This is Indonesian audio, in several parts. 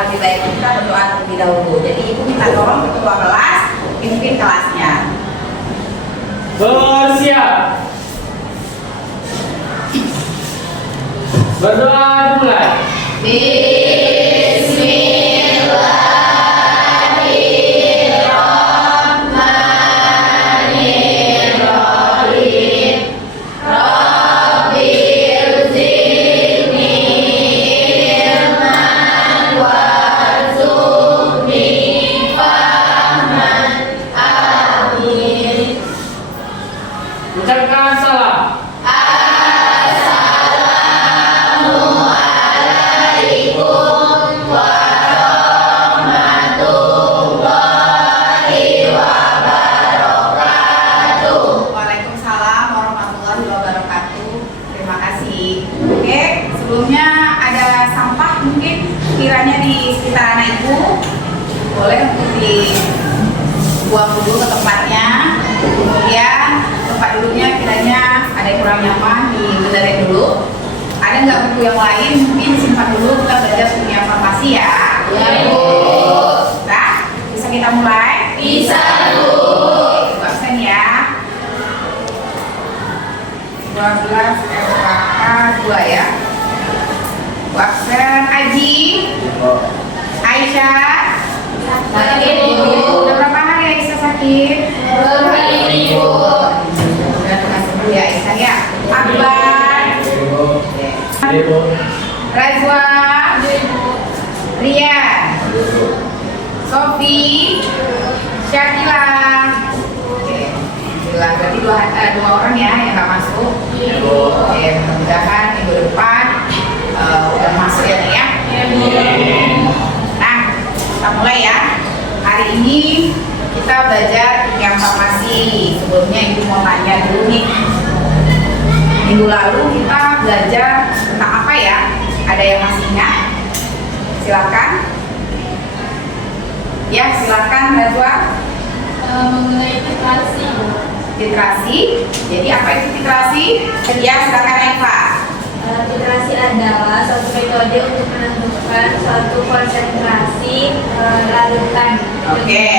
Lebih baik kita berdoa terlebih dahulu. Jadi ibu minta tolong ketua kelas pimpin kelasnya. Bersiap. Berdoa dimulai. Ucapkan salam. Assalamualaikum warahmatullahi wabarakatuh. Waalaikumsalam warahmatullahi wabarakatuh. Terima kasih. Oke, sebelumnya ada sampah mungkin kiranya di sekitar anak ibu, boleh untuk dibuang dulu ke tempatnya. Kemudian tempat duduknya kiranya ada yang kurang nyaman dibenerin dulu. Ada nggak buku yang lain mungkin disimpan dulu, kita belajar dunia farmasi ya. Ya Bu. Nah, bisa kita mulai? Bisa Bu. Ibu absen ya. 12 FKK 2 ya. Ibu absen. Aji, Aisyah. Sakit Bu. Udah berapa hari Aisyah sakit? Berhari Bu. Udah tengah sembuh ya Aisyah ya. Akbar, Razwa, Rian, Sofi, Syakila. Oke, alhamdulillah berarti dua orang ya yang nggak masuk. Oke, mudah-mudahan minggu depan udah masuk ya nih ya. Nah, kita mulai ya. Hari ini kita belajar yang farmasi. Sebelumnya ibu mau tanya dulu nih. Minggu lalu kita belajar tentang apa ya? Ada yang masih ingat? Silakan. Ya, silakan Razwa. Mengenai titrasi. Titrasi. Jadi apa itu titrasi? Ya, silakan Eva. Titrasi adalah suatu metode untuk menentukan suatu konsentrasi larutan. Oke,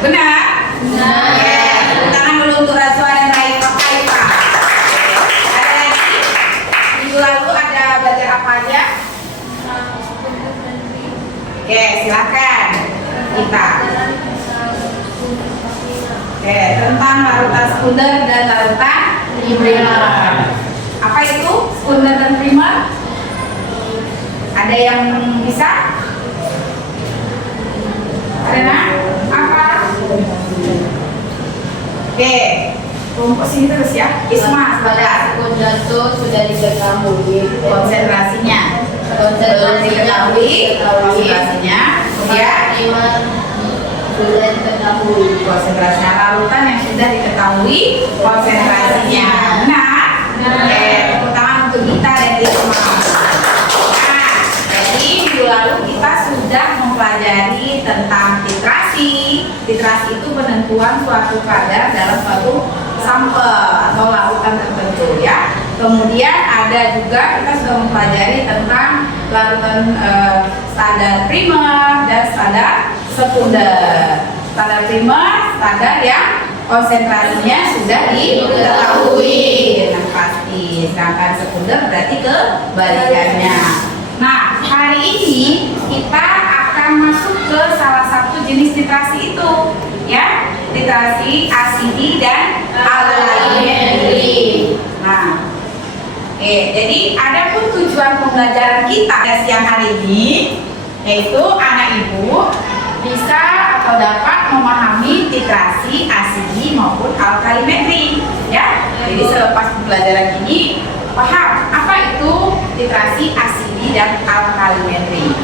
benar? Benar. Oke, tepuk tangan dulu untuk Razwa dan Eva. Ada lagi? Minggu lalu ada belajar apa aja? Oke, silakan kita. Oke, tentang larutan sekunder dan larutan primer. Apa itu sekunder dan primer? Ada yang bisa? Ada nak? Apa? Oke, kelompok sini terus ya. Isma sebentar. Sekunder itu sudah diketahui Konsentrasinya. Belum diketahui konsentrasinya. Kemudian primer sudah diketahui. konsentrasinya. Larutan yang sudah diketahui konsentrasinya. Benar? Oke, tepuk tangan untuk Gita dan Isma. Nah, jadi minggu lalu kita sudah mempelajari tentang titrasi. Titrasi itu penentuan suatu kadar dalam suatu sampel atau larutan tertentu ya. Kemudian ada juga kita sudah mempelajari tentang larutan standar primer dan standar sekunder. Standar primer, standar yang konsentrasinya sudah diketahui dengan pasti. Sedangkan sekunder berarti kebalikannya. Nah, hari ini kita akan masuk ke salah satu jenis titrasi itu, ya, titrasi asidi dan alkali. Nah, jadi ada pun tujuan pembelajaran kita pada siang hari ini yaitu anak ibu bisa atau dapat memahami titrasi, asidi maupun alkalimetri, ya. Jadi selepas pembelajaran ini paham apa itu titrasi, asidi dan alkalimetri.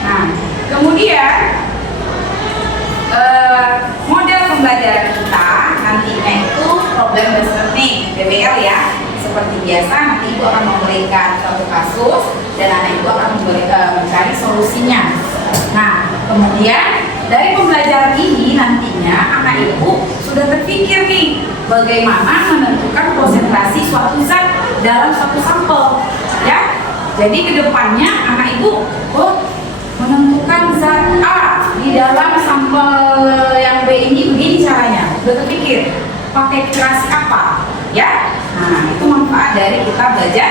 Nah, kemudian model pembelajaran kita nantinya itu problem based learning (PBL) ya. Seperti biasa nanti ibu akan memberikan suatu kasus dan anak ibu akan mencari solusinya. Nah, kemudian dari pembelajaran ini nantinya anak ibu sudah terpikir nih bagaimana menentukan konsentrasi suatu zat dalam suatu sampel, ya. Jadi kedepannya anak ibu menentukan zat A di dalam sampel yang B ini begini caranya. Sudah terpikir pakai titrasi apa, ya? Nah, itu manfaat dari kita belajar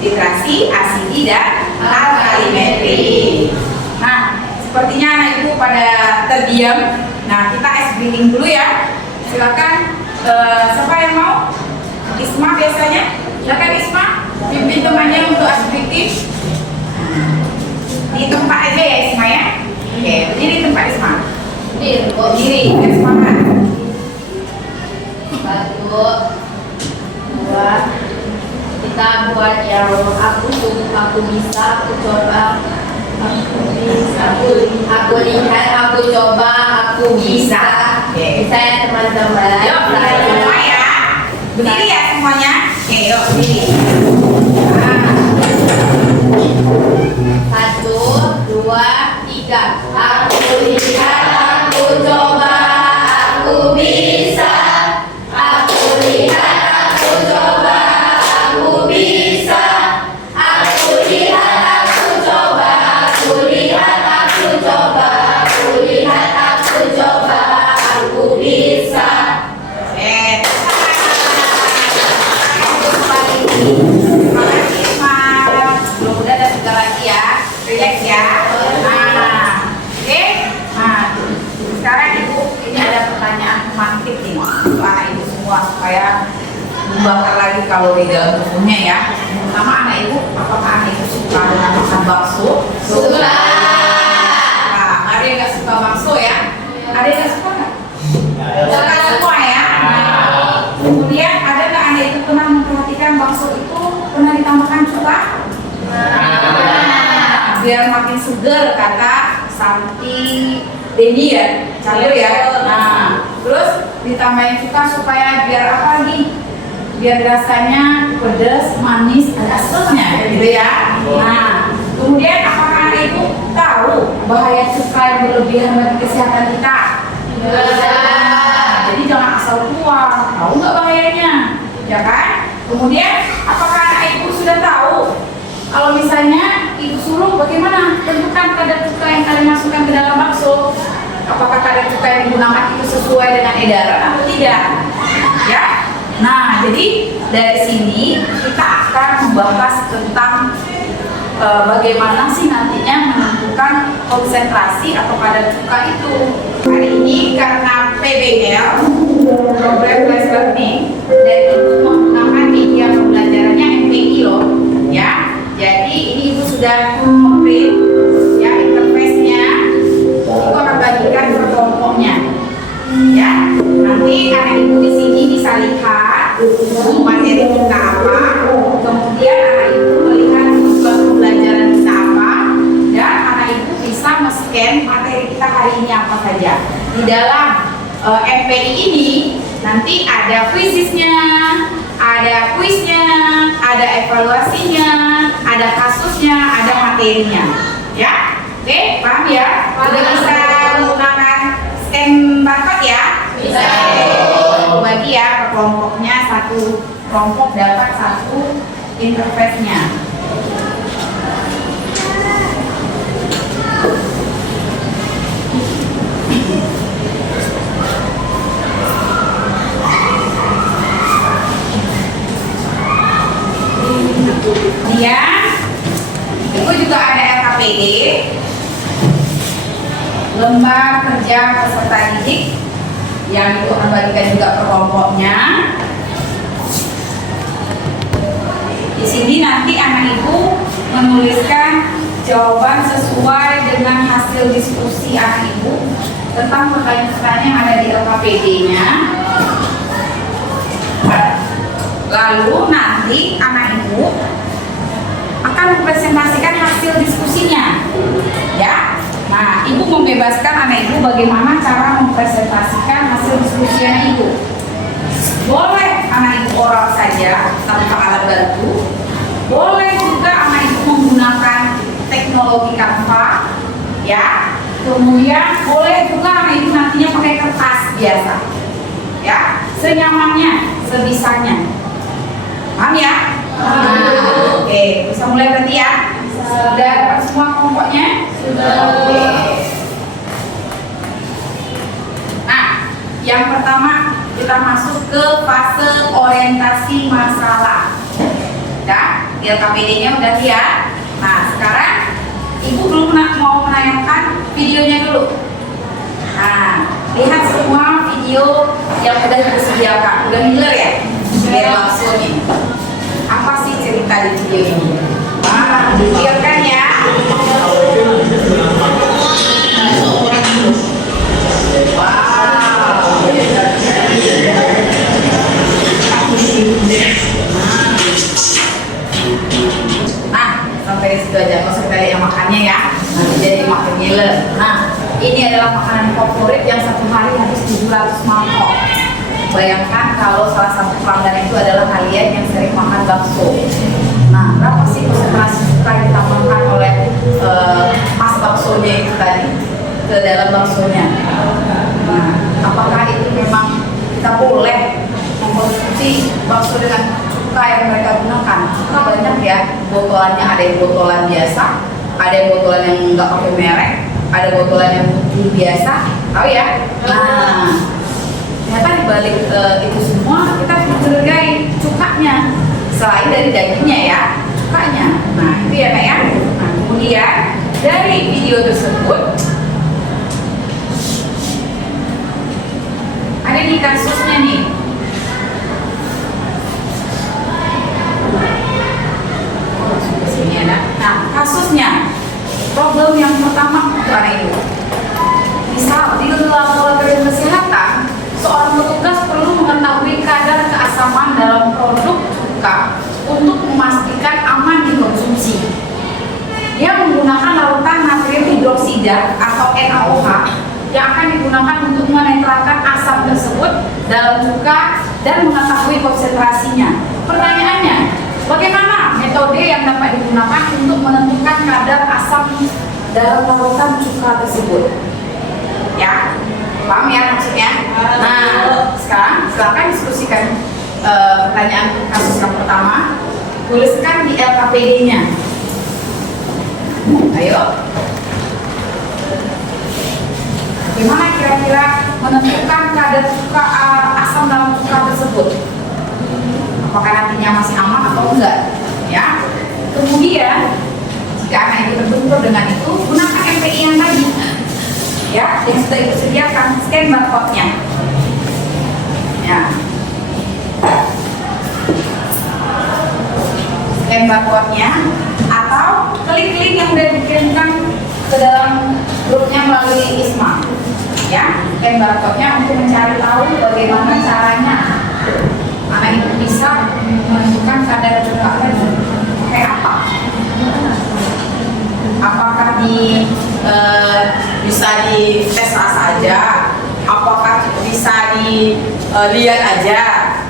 titrasi, asidi dan alkalimetri. Nah, sepertinya anak ibu pada terdiam. Nah, kita ice breathing dulu ya. Silakan, siapa yang mau? Isma biasanya. Silakan Isma, pimpin temannya untuk ice breathing. Di tempat aja ya Isma ya. Oke, berdiri tempat Isma. Berdiri, biar semangat. 1, 2, kita buat yang aku bisa, aku coba, aku lihat, aku coba, aku bisa. Bisa ya teman-teman. Yuk, berdiri semua ya. Berdiri ya semuanya. Oke, yuk berdiri. Nah. 1, 2, 3. Aku lihat, aku coba, aku bisa. Aku lihat, aku coba, aku bisa. Aku lihat, aku coba, aku lihat, aku coba, aku lihat, aku coba, aku bisa. Terima kasih Isma. Mudah-mudahan ada sebentar lagi ya. Relax ya. Nah, oke. Nah, sekarang ibu ini ada pertanyaan pemantik nih untuk anak ibu semua supaya membakar lagi kalori dalam tubuhnya ya. Pertama anak ibu, apakah anak ibu suka dengan makan bakso? Suka. Nah, ada yang nggak suka bakso ya? Ada yang nggak suka nggak? Suka semua ya. Nah, kemudian ada nggak anak ibu pernah memperhatikan bakso itu pernah ditambahkan cuka? Biar makin seger kata Santi Dendi ya, cair ya. Nah, terus ditambahin cuka supaya biar apa lagi? Biar rasanya pedas, manis, ada asamnya gitu ya. Nah, kemudian apakah anak ibu tahu bahaya cuka yang berlebihan bagi kesehatan kita? Nah, jadi jangan asal buang, tahu nggak bahayanya, ya kan? Kemudian apakah anak ibu sudah tahu kalau misalnya ibu suruh bagaimana tentukan kadar cuka yang kalian masukkan ke dalam bakso? Apakah kadar cuka yang digunakan itu sesuai dengan edaran atau tidak? Ya. Nah, jadi dari sini kita akan membahas tentang bagaimana sih nantinya menentukan konsentrasi atau kadar cuka itu. Hari ini karena PBL (Problem Based Learning) dan ibu menggunakan media pembelajarannya MPI loh, ya. Jadi ini ibu sudah print ya interface-nya. Ibu akan bagikan ke kelompoknya, ya. Nanti anak ibu di sini bisa lihat materi kita apa, kemudian anak ibu melihat tujuan pembelajaran kita apa, dan anak ibu bisa men-scan materi kita hari ini apa saja. Di dalam MPI ini nanti ada quiznya, ada kuisnya, ada evaluasinya, ada kasusnya, ada materinya, ya. Oke, paham ya? Udah bisa menggunakan scan barcode ya? Bisa. Aku bagi ya ke kelompoknya, satu kelompok dapat satu interface-nya. Kemudian ibu juga ada LKPD, lembar kerja peserta didik, yang ibu akan bagikan juga ke kelompoknya. Di sini nanti anak ibu menuliskan jawaban sesuai dengan hasil diskusi anak ibu tentang pertanyaan-pertanyaan yang ada di LKPD-nya. Lalu nanti anak ibu akan mempresentasikan hasil diskusinya, ya. Nah, ibu membebaskan anak ibu bagaimana cara mempresentasikan hasil diskusi anak ibu. Boleh anak ibu oral saja tanpa alat bantu. Boleh juga anak ibu menggunakan teknologi Canva, ya. Kemudian boleh juga anak ibu nantinya pakai kertas biasa, ya. Senyamannya, sebisanya. Paham ya? Oke, bisa mulai berarti ya? Sudah dapat semua kelompoknya? Sudah. Oke. Nah, yang pertama kita masuk ke fase orientasi masalah. Ya, LKPD-nya udah lihat. Nah, sekarang ibu belum mau menayangkan videonya dulu. Nah, lihat semua video yang udah disediakan. Udah denger ya? Biar langsung nih. Apa sih cerita di video ini? Nah, dibiarkan ya. Nah, sampai di situ aja. Nggak usah kita lihat yang makannya ya. Nanti jadi makin gila. Nah, ini adalah makanan favorit yang satu hari habis 700 mangkok. Bayangkan kalau salah satu pelanggan itu adalah kalian yang sering makan bakso. Nah, berapa sih konsentrasi suka yang ditambahkan oleh mas baksonya itu tadi ke dalam baksonya? Nah, apakah itu memang kita boleh mengkonsumsi bakso dengan cuka yang mereka gunakan? Cuka banyak ya, botolannya ada yang botolan biasa, ada yang botolan yang nggak pakai merek, ada botolan yang putih biasa, tahu ya? Nah, ternyata dibalik itu semua kita menghargai cukanya selain dari dagingnya ya, cukanya. Nah, itu ya Kak ya. Nah, kemudian dari video tersebut ada nih kasusnya nih. Sini ada. Nah, kasusnya problem yang pertama bukan itu. Misal di laboratorium kesehatan, seorang petugas perlu mengetahui kadar keasaman dalam produk cuka untuk memastikan aman dikonsumsi. Dia menggunakan larutan natrium hidroksida atau NaOH yang akan digunakan untuk menetralkan asam tersebut dalam cuka dan mengetahui konsentrasinya. Pertanyaannya, bagaimana metode yang dapat digunakan untuk menentukan kadar asam dalam larutan cuka tersebut? Ya, paham ya maksudnya? Nah, sekarang silakan diskusikan pertanyaan kasus yang pertama. Tuliskan di LKPD-nya. Ayo. Bagaimana kira-kira menentukan kadar cuka asam dalam cuka tersebut? Apakah nantinya masih aman atau enggak? Ya. Kemudian, jika anak itu terbentur dengan itu, gunakan MPI yang tadi. Ya, yang sudah ibu sediakan, scan barcode-nya. Ya. Scan barcode-nya atau klik link yang sudah dikirimkan ke dalam grupnya melalui ISMA. Ya, scan barcode-nya untuk mencari tahu bagaimana caranya anak itu bisa menentukan kadar cukanya kayak apa. Apakah bisa di tes saja, apakah bisa dilihat aja,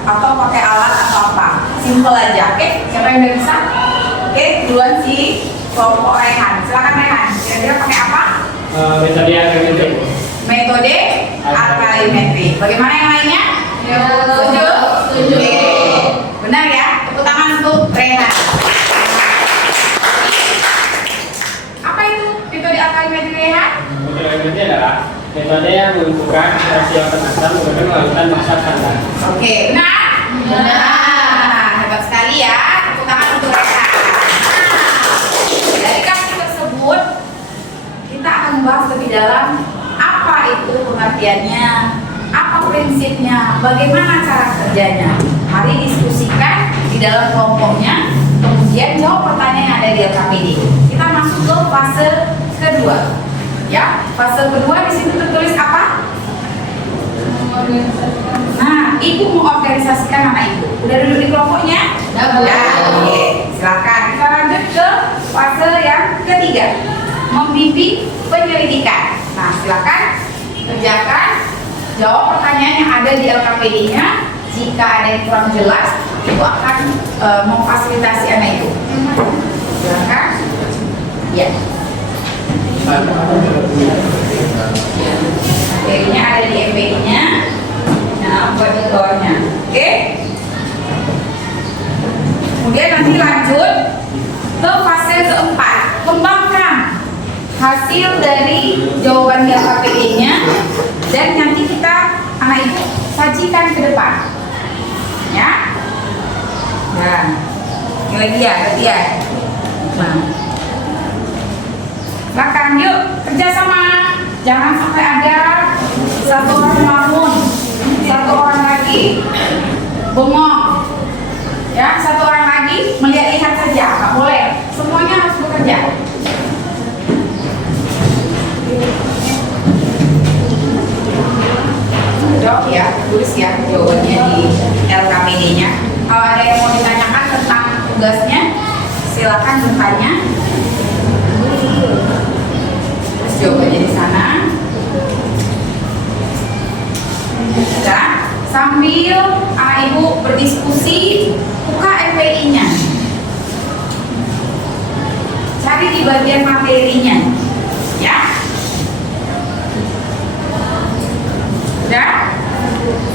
atau pakai alat atau apa? Simple aja. Oke, siapa yang udah bisa? Oke, duluan si kelompok Rehan. Silakan Rehan. Kira-kira pakai apa? Metode alkalimetri. Metode alkalimetri. Bagaimana yang lainnya? Setuju? Setuju. Oke. Benar ya? Tepuk tangan untuk Rehan. Apa itu metode alkalimetri Rehan? Metode alkalimetri adalah metode yang menentukan rasio asam menggunakan larutan massa standar. Oke, benar? Benar. Hebat sekali ya. Tepuk tangan untuk Rehan. Dari kasus tersebut, kita akan membahas lebih dalam apa itu pengertiannya, apa prinsipnya, bagaimana cara kerjanya. Mari diskusikan di dalam kelompoknya, kemudian jawab pertanyaan yang ada di LKPD. Kita masuk ke fase kedua. Ya, fase kedua di situ tertulis apa? Nah, ibu mengorganisasikan anak ibu. Udah duduk di kelompoknya? Udah. Oke, silakan. Kita lanjut ke fase yang ketiga, membimbing penyelidikan. Nah, silakan kerjakan, jawab pertanyaan yang ada di LKPD-nya. Jika ada yang kurang jelas, ibu akan memfasilitasi anak itu. Silakan. Ya. Materinya ada di MPI-nya. Nah, buat di bawahnya. Oke. Kemudian nanti lanjut ke fase keempat, kembangkan hasil dari jawaban LKPD-nya dan nanti kita anak ibu sajikan ke depan. Ya. Nah, ini lagi ya. Nah. Silakan yuk kerjasama. Jangan sampai ada satu orang melamun, satu orang lagi bengong, ya, satu orang lagi melihat-lihat saja. Nggak boleh. Semuanya harus bekerja. Jawab ya, tulis ya jawabannya di LKPD-nya. Kalau ada yang mau ditanyakan tentang tugasnya, silakan bertanya. Terus jawabannya di sana. Dan sambil anak ibu berdiskusi, buka MPI-nya. Cari di bagian materinya, ya. Udah?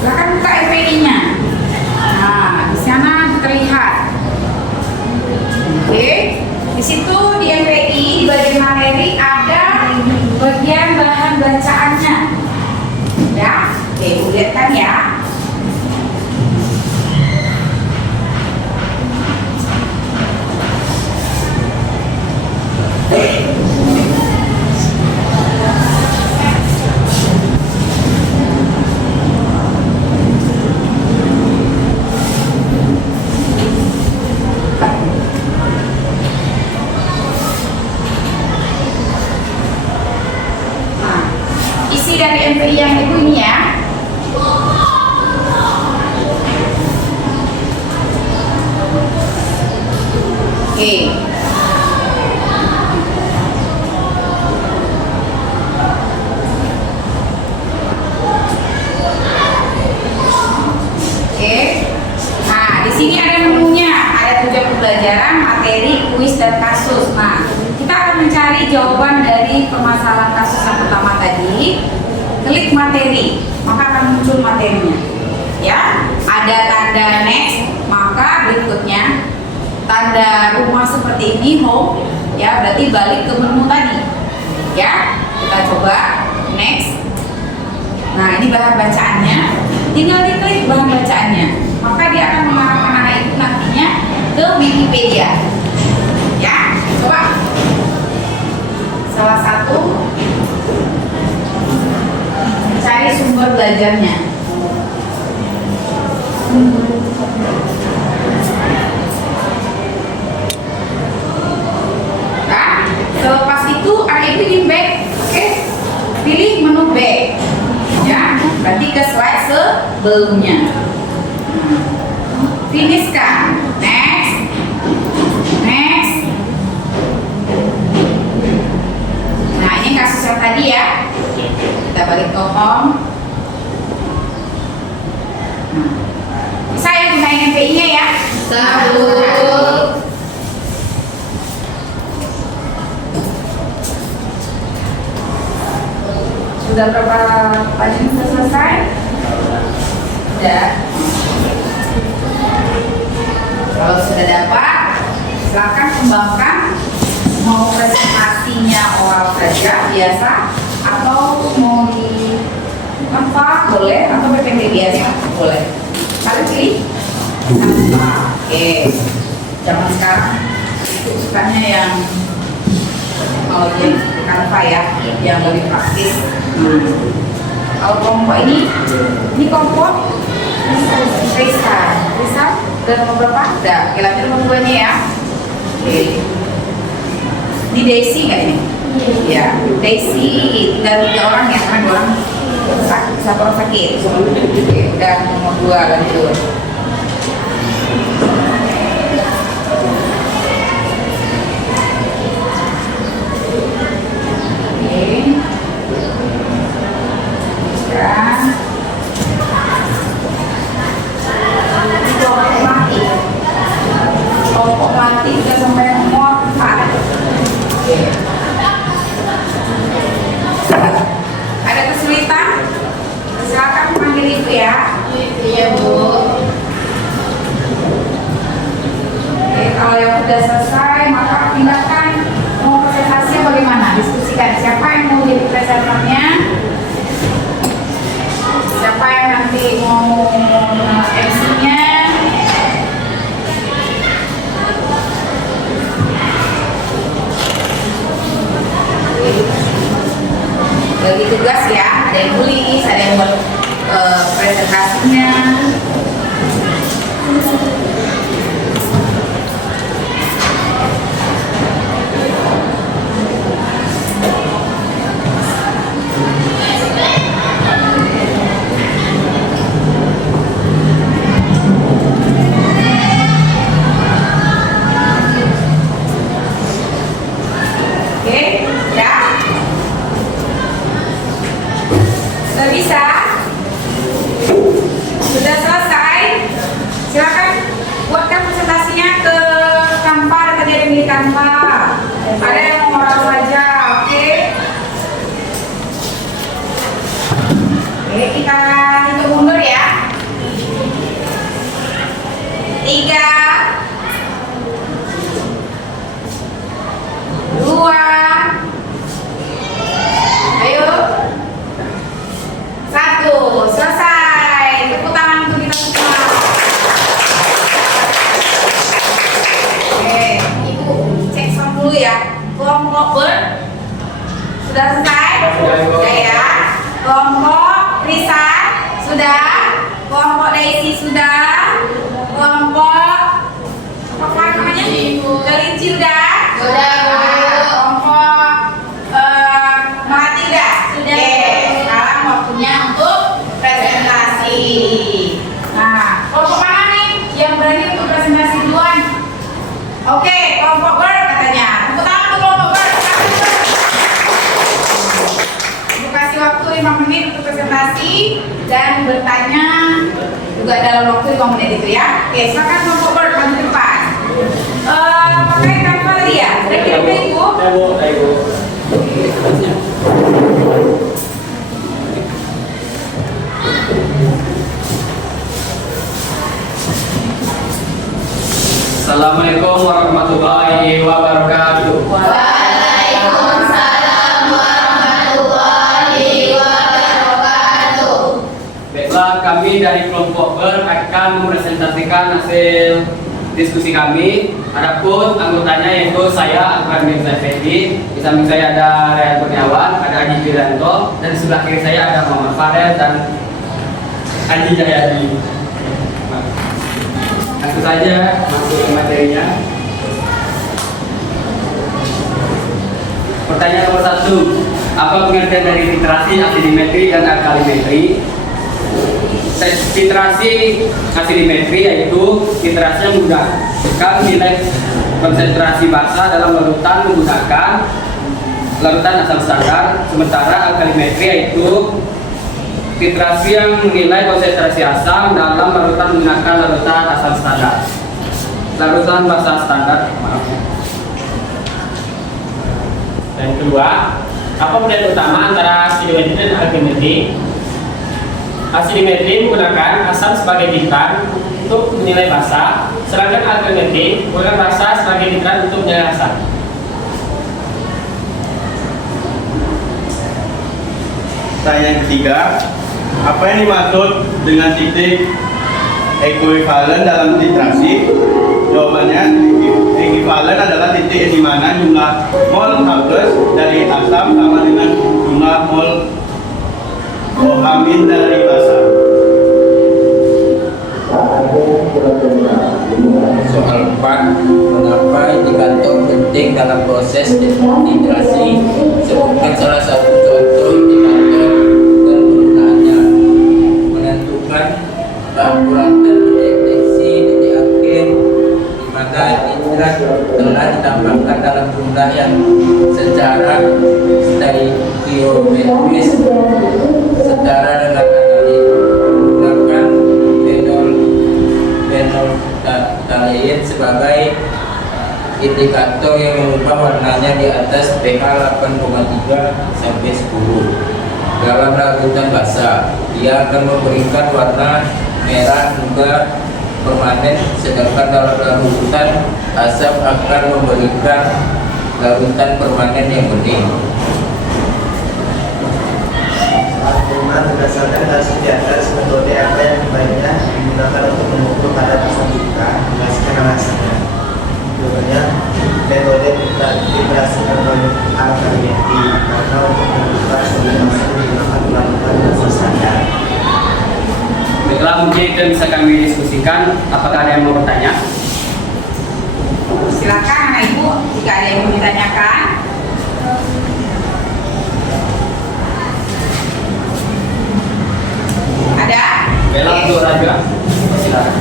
Silakan buka MPI-nya. Nah, di sana terlihat. Oke, di situ di MPI di bagian materi ada bagian bahan bacaannya. Ya, oke, lihat kan ya. Isi dari MPI yang ibu ini ya. Oke. Oke. Nah, di sini ada menunya, ada tujuan pembelajaran, materi, kuis dan kasus. Nah, kita akan mencari jawaban dari permasalahan kasus yang pertama tadi. Klik materi, maka akan muncul materinya. Ya, ada tanda next, maka berikutnya tanda rumah seperti ini home, ya berarti balik ke menu tadi. Ya, kita coba next. Nah, ini bahan bacaannya. Tinggal diklik bahan bacaannya, maka dia akan mengarahkan anak itu nantinya ke Wikipedia. Ya, coba. Salah satu cari sumber belajarnya. Nah, selepas itu anak ibu ingin back, oke, pilih menu back. Ya, berarti ke slide sebelumnya. Finishkan. Next. Next. Nah, ini kasus yang tadi ya. Kita balik ke home. Saya gunain MPI-nya ya. Satu. Sudah berapa pelajaran sudah selesai? Sudah. Kalau sudah dapat, silakan kembangkan. Mau presentasinya oral saja biasa, atau mau di apa boleh, atau PPT biasa boleh. Kalian pilih. Oke. Zaman sekarang itu sukanya yang teknologi Canva ya, yang lebih praktis. Kalau kelompok ini kelompok Risa dan nomor berapa? Udah, kita lanjut nomor 2 nya ya. Oke. Ini Daisy nggak ini? Ya, Daisy. Tinggal 3 orang ya, karena 2 orang sakit, 1 orang sakit. Oke, udah nomor 2 lanjut. Kelompok mati sudah sampai nomor 4. Ada kesulitan? Silakan panggil ibu ya. Iya Bu. Oke, kalau yang sudah selesai maka pindahkan. Mau presentasinya bagaimana? Diskusikan. Siapa yang mau jadi presenternya? Siapa yang nanti mau MC-nya? Bagi tugas ya, ada yang tulis, ada yang buat presentasinya. Oke, ya. Sudah bisa? Sudah selesai? Silakan buatkan presentasinya ke Canva. Tadi ada yang di Canva. Ada yang mau oral saja, oke? Oke, kita hitung mundur ya. 3, 2, ayo. 1, selesai. Tepuk tangan untuk kita semua. Oke, Ibu cek sound dulu ya. Kelompok ber sudah selesai? Sudah ya. Kelompok Risan sudah. Kelompok Daisy sudah. Kelompok apa namanya? Kelinci udah. Sudah, Bu. Kelompok Melati udah. Sudah. Oke, sekarang waktunya untuk presentasi. Nah, kelompok mana nih yang berani untuk presentasi duluan? Oke, kelompok ber katanya. Tepuk tangan untuk kelompok ber. Ibu kasih waktu 5 menit untuk presentasi dan bertanya juga dalam waktu 5 menit itu ya. Oke, silakan kelompok ber maju ke depan. Pakai Canva tadi ya? Sudah kirim ke Ibu? Ya Bu, ya Bu. Assalamualaikum warahmatullahi wabarakatuh. Waalaikumsalam warahmatullahi wabarakatuh. Baiklah, kami dari kelompok ber akan mempresentasikan hasil diskusi kami. Adapun anggotanya yaitu saya Akbar Mirza Fendi, di samping saya ada Rehan Kurniawan, ada Haji Wiranto, dan di sebelah kiri saya ada Muhammad Farel dan Haji Jayadi. Langsung saja masuk ke materinya. Pertanyaan nomor 1, apa pengertian dari titrasi, asidimetri, dan alkalimetri? Titrasi asidimetri yaitu titrasi yang menggunakan nilai konsentrasi basa dalam larutan menggunakan larutan asal standar, sementara alkalimetri yaitu titrasi yang menilai konsentrasi asam dalam larutan menggunakan larutan asal standar, larutan basa standar. Maaf. Yang kedua, apa perbedaan utama antara asidimetri dan alkalimetri? Asidimetri menggunakan asam sebagai titran untuk menilai basa, sedangkan alkalimetri menggunakan basa sebagai titran untuk menilai asam. Pertanyaan ketiga, apa yang dimaksud dengan titik ekuivalen dalam titrasi? Jawabannya, ekuivalen adalah titik di mana jumlah mol H+ dari asam sama dengan jumlah mol OH- dari basa. Soal 4, mengapa indikator penting penting dalam proses integrasi. Sebutkan salah satu contoh indikator dan penggunaannya. Menentukan keakuratan deteksi detik akhir di mana indikator telah ditambahkan dalam jumlah yang secara stoikiometris setara dengan analit. Menggunakan phenolphthalein sebagai indikator yang mengubah warnanya di atas pH 8,3 sampai 10. Dalam larutan basah, dia akan memberikan warna merah muda permanen, sedangkan dalam larutan asam akan memberikan larutan permanen yang bening. Berdasarkan hasil di atas, metode apa yang baiknya digunakan untuk mengukur kadar asam kita? Jelaskan alasannya. Jawabannya, metode titrasi alkalimetri, karena untuk mengukur sublimasi digunakan larutan asam standar. Baiklah, mungkin itu bisa kami diskusikan. Apakah ada yang mau bertanya? Silakan anak ibu jika ada yang mau ditanyakan. Ada? Bella untuk Raja. Silakan.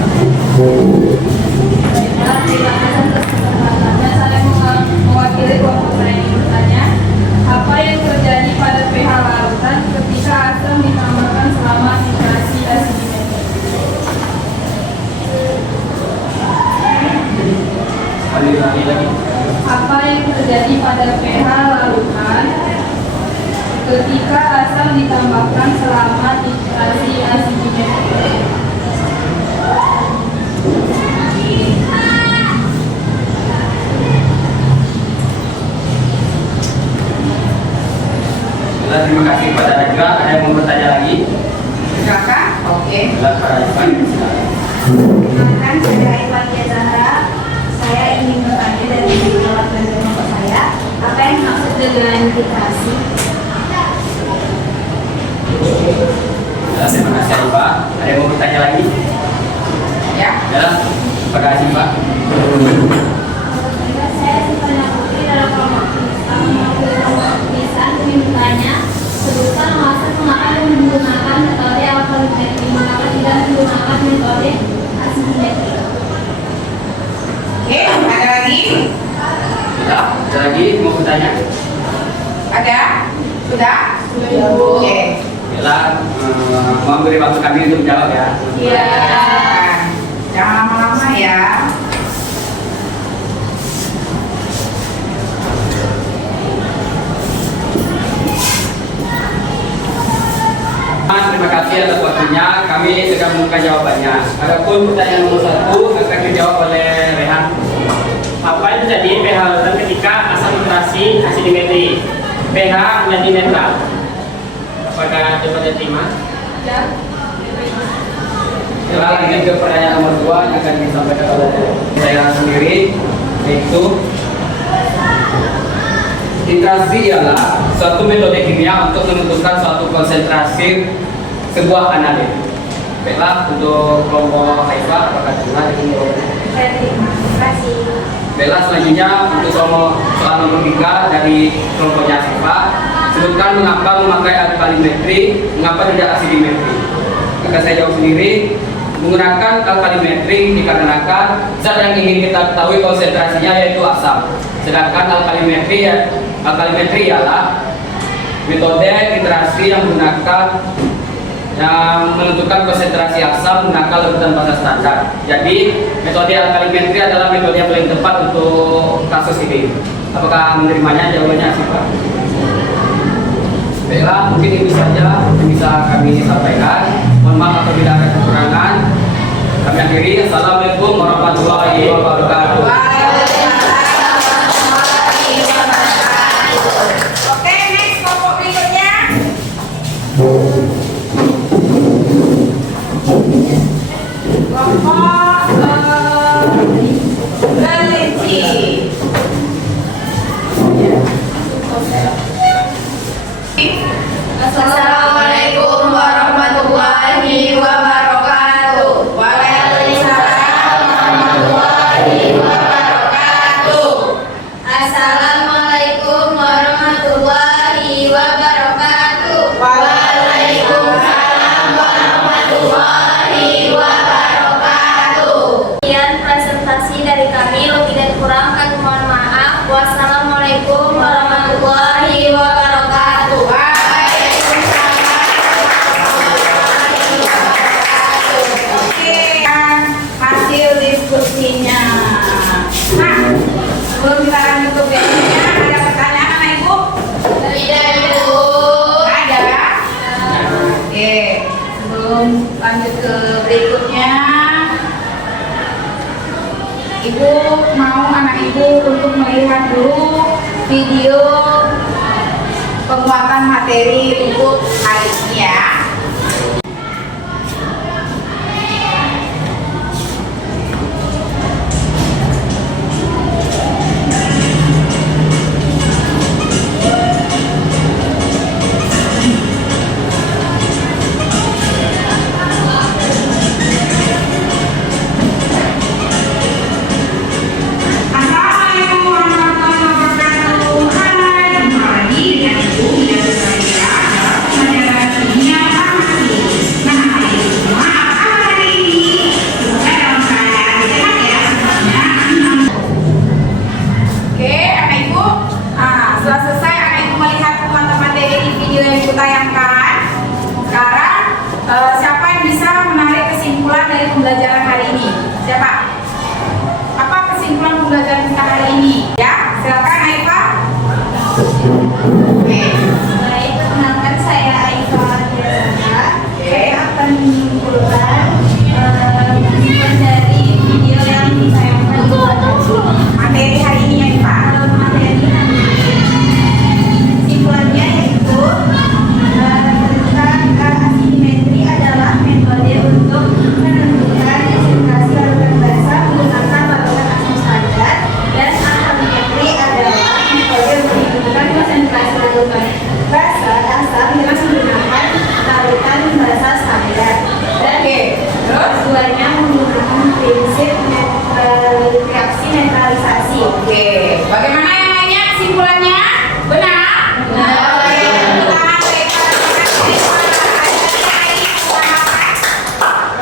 Terima kasih atas kesempatannya. Saya mewakili kelompok saya yang bertanya, apa yang terjadi pada pH larutan ketika asam ditambahkan selama titrasi asidimetri? Apa yang terjadi pada pH larutan ketika asam ditambahkan selama titrasi asidimetri? Terima kasih kepada Najwa. Ada yang mau bertanya lagi? Silakan. Oke. Silakan para Ivan. Perkenalkan, saya Iwan Zahra. Saya ingin bertanya dari perwakilan kelompok saya, apa yang dimaksud dengan titrasi? Terima kasih Pak. Ada yang mau bertanya lagi? Ya. Ya. Terima kasih Pak. Saya Sifana Putri dari kelompok tulisan ingin bertanya, sebutkan alasan mengapa menggunakan metode alkalimetri, mengapa tidak menggunakan metode asimetri? Oke, ada lagi? Ya. Ada lagi mau bertanya? Ada? Sudah? Oke. Bella, mau beri waktu kami untuk jawab ya. Iya. Jangan lama-lama ya. Terima kasih atas waktunya. Kami sedang membuka jawabannya. Adapun pertanyaan nomor 1 akan dijawab oleh Rehan. Apa yang terjadi pH larutan ketika asam titrasi asidimetri? pH menjadi netral. Apakah dapat diterima? Ya. Kita lanjut ke pertanyaan nomor 2 yang akan disampaikan oleh saya sendiri, yaitu titrasi ialah suatu metode kimia untuk menentukan suatu konsentrasi sebuah analit. Baiklah, untuk kelompok Haifa, apakah dengar ini? Saya terima kasih. Baiklah, selanjutnya untuk soal nomor 3 dari kelompoknya Haifa, sebutkan mengapa memakai alkalimetri, mengapa tidak asidimetri. Akan saya jawab sendiri. Menggunakan alkalimetri dikarenakan zat yang ingin kita ketahui konsentrasinya yaitu asam. Sedangkan alkalimetri ialah metode titrasi yang menentukan konsentrasi asam menggunakan larutan basah standar. Jadi metode alkalimetri adalah metode yang paling tepat untuk kasus ini. Apakah menerimanya? Jawabannya sih Pak. Baiklah, mungkin itu saja yang bisa kami sampaikan. Mohon maaf apabila ada kekurangan. Kami akhiri. Assalamualaikum warahmatullahi wabarakatuh. Oke, next kelompok berikutnya. Kelompok kelinci. Assalamualaikum warahmatullahi wabarakatuh. Waalaikumsalam warahmatullahi wabarakatuh. Assalamualaikum ibu untuk melihat dulu video penguatan materi untuk hari ini ya. Pembelajaran hari ini. Siapa? Apa kesimpulan pembelajaran kita hari ini? Ya, silakan Aifa. Oke. Baik, perkenalkan saya Aifa Diana. Saya akan menyimpulkan kesimpulan dari video yang ditayangkan Materi hari ini Aifa. materi hari ini. Kesimpulannya yaitu tentang asimetri adalah metode untuk menentukan konsentrasi larutan basa menggunakan larutan asam standar, dan alkalimetri adalah metode untuk menentukan konsentrasi larutan basa asam dengan menggunakan larutan basa standar. Dan Terus keduanya menggunakan prinsip reaksi neutralisasi. Oke, bagaimana yang lainnya kesimpulannya? Benar? Benar. Oke, tangan lebar.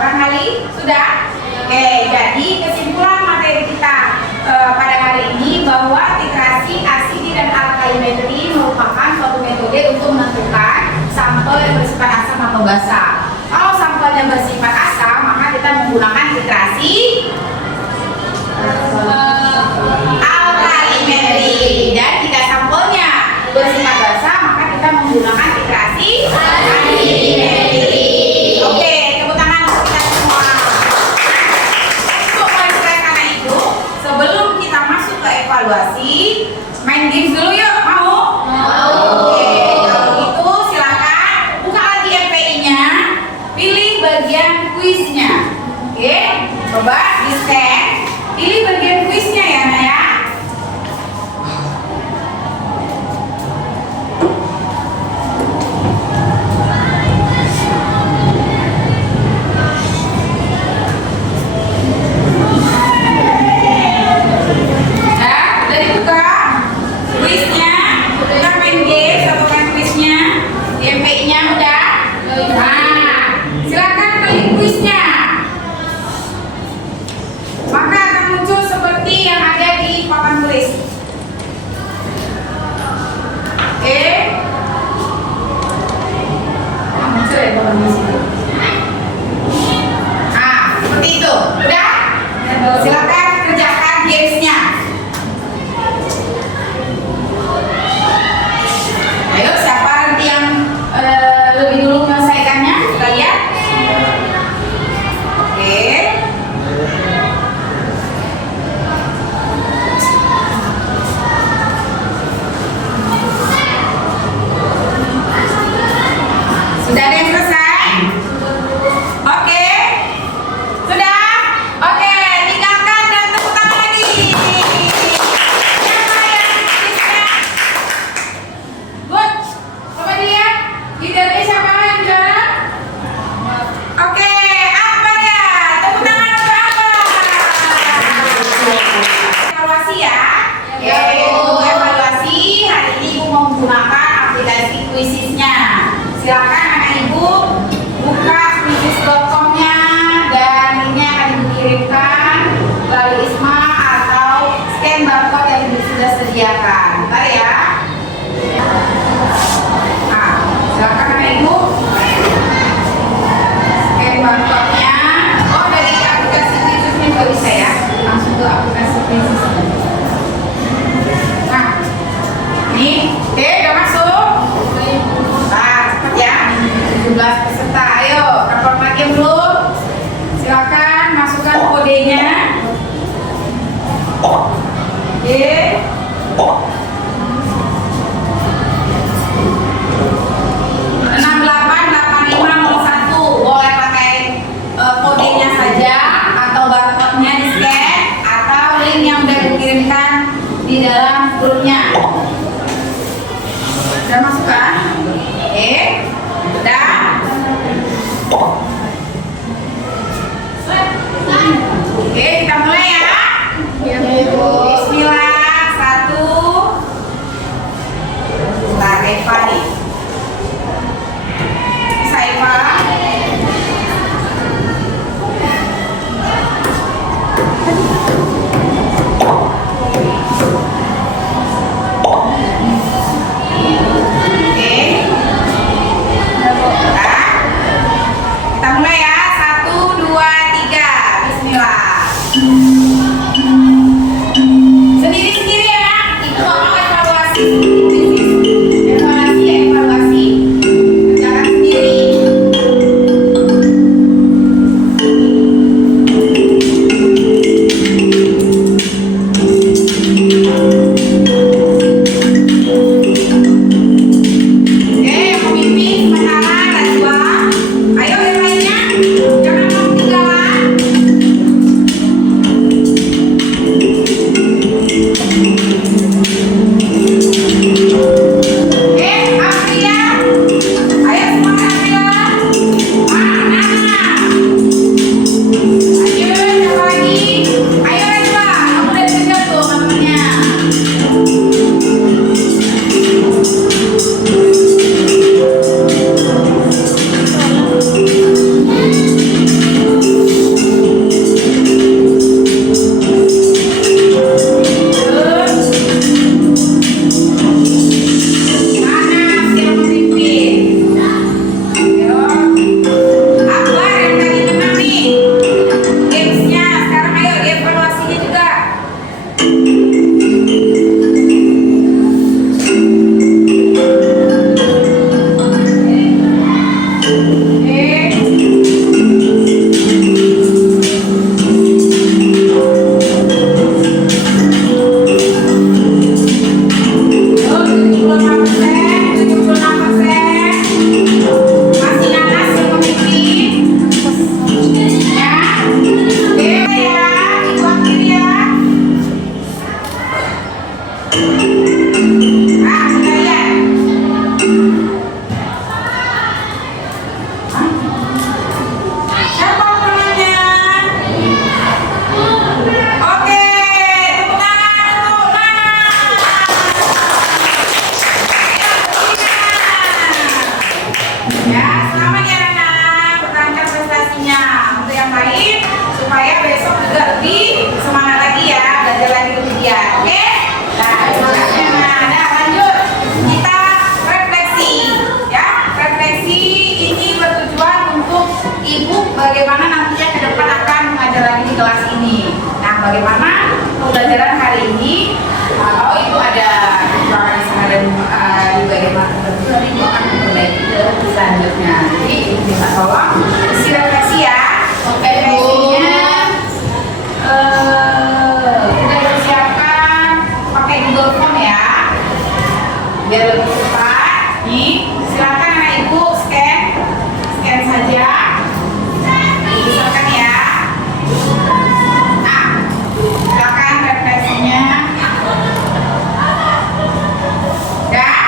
Barangkali sudah? Oke, jadi kesimpulan materi kita pada hari ini bahwa titrasi, asidi, dan alkalimetri merupakan suatu metode untuk menentukan sampel yang bersifat asam atau basa. Kalau sampelnya bersifat asam, maka kita menggunakan titrasi alkalimetri, dan jika sampelnya bersifat basa maka kita menggunakan titrasi asimetri. Oke, tepuk tangan untuk kita semua. Untuk karena itu, sebelum kita masuk ke evaluasi, main games dulu yuk, mau? Oke, kalau gitu silakan buka lagi MPI-nya, pilih bagian kuisnya. Oke, coba di scan. Pilih bagian kuisnya ya, Nak ya. Ya, udah dibuka kuisnya. Udah main game atau main kuisnya? Di MPI-nya udah? Nah, silakan klik kuisnya. Maka akan muncul seperti yang ada di papan tulis. Oke. Muncul ya papan tulis itu. Nah, seperti itu. Udah? Silakan kerjakan gamesnya. Ayo, siapa nanti yang lebih dulu menyelesaikannya? Kita lihat. Oke. Sudah ada yang selesai? Oke. Sudah? Oke, tinggalkan dan tepuk tangan lagi. Siapa yang tulisnya? Good. Coba dilihat. Leadernya siapa yang juara? Oke, Akbar ya. Tepuk tangan untuk Akbar. Evaluasi ya. Untuk evaluasi hari ini Ibu mau menggunakan aplikasi Quizizz-nya. Silakan anak ibu buka quizizz.com-nya dan linknya akan ibu kirimkan melalui ISMA atau scan barcode yang ibu sudah sediakan. Bentar ya. Nah, silakan anak ibu scan barcode-nya. Oh, dari aplikasi Quizizz-nya juga bisa ya. Langsung ke aplikasi Quizizz. Nah, ini oke, udah masuk. Nah, cepet ya. 17 peserta. Ayo, kapal lagi yang belum? Silakan masukkan kodenya. Nih, silakan anak ibu scan saja. Silakan ya. Nah, silakan referensinya. Udah.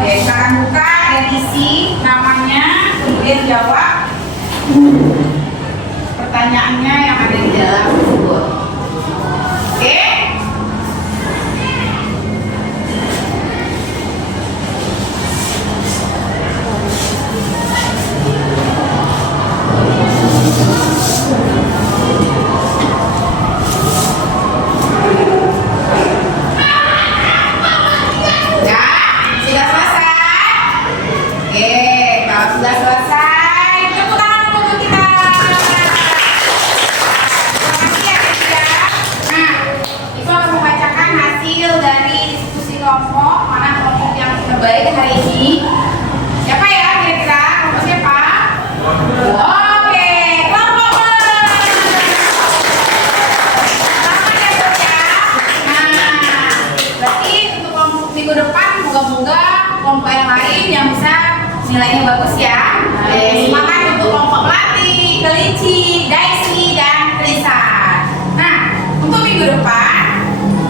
Oke, silakan buka dan isi namanya, kemudian jawab pertanyaannya yang ada di dalam tersebut. Oke? Sudah selesai? Oke, kalau sudah selesai, tepuk tangan untuk kita. Terima kasih ya ketiga. Nah, Ibu akan membacakan hasil dari diskusi kelompok. Mana kelompok yang terbaik hari ini? Siapa ya kira-kira? Kelompok siapa? Oke, kelompok B. Selamat ya Bu ya. Nah, berarti untuk kelompok minggu depan moga-moga kelompok yang lain yang bisa nilainya bagus ya. Semangat untuk kelompok Melati, Kelinci, Daisy, dan Krisan. Nah, untuk minggu depan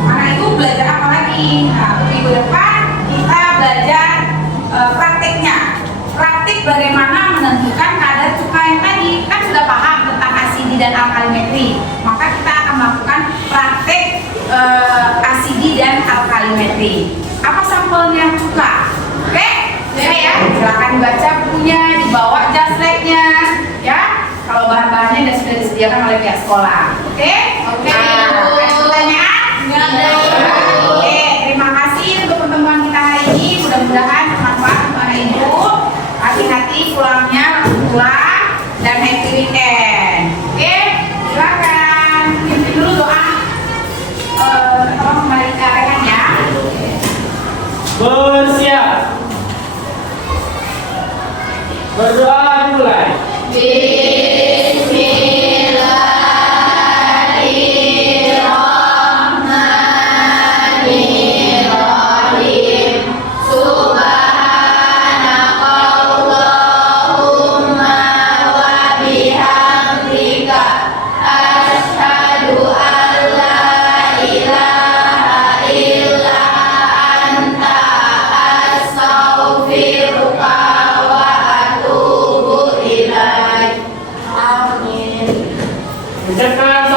anak ibu belajar apa lagi? Nah, untuk minggu depan kita belajar praktiknya. Praktik bagaimana menentukan kadar cuka yang tadi. Kan sudah paham tentang asidi dan alkalimetri. Maka kita akan melakukan praktik asidi dan alkalimetri. Apa sampelnya cuka? Oke? Bisa ya? Silakan dibaca bukunya, dibawa jasleknya, ya. Kalau bahan-bahannya sudah disediakan oleh pihak sekolah. Oke? Oke. Ada pertanyaan? Oke, terima kasih untuk pertemuan kita hari ini. Mudah-mudahan bermanfaat untuk anak ibu. Hati-hati pulangnya, langsung pulang dan happy weekend. Oke? Silakan. Pimpin dulu doa. Tolong kembali ke rekan ya. Bersiap. Berdoa dimulai. Ucapkan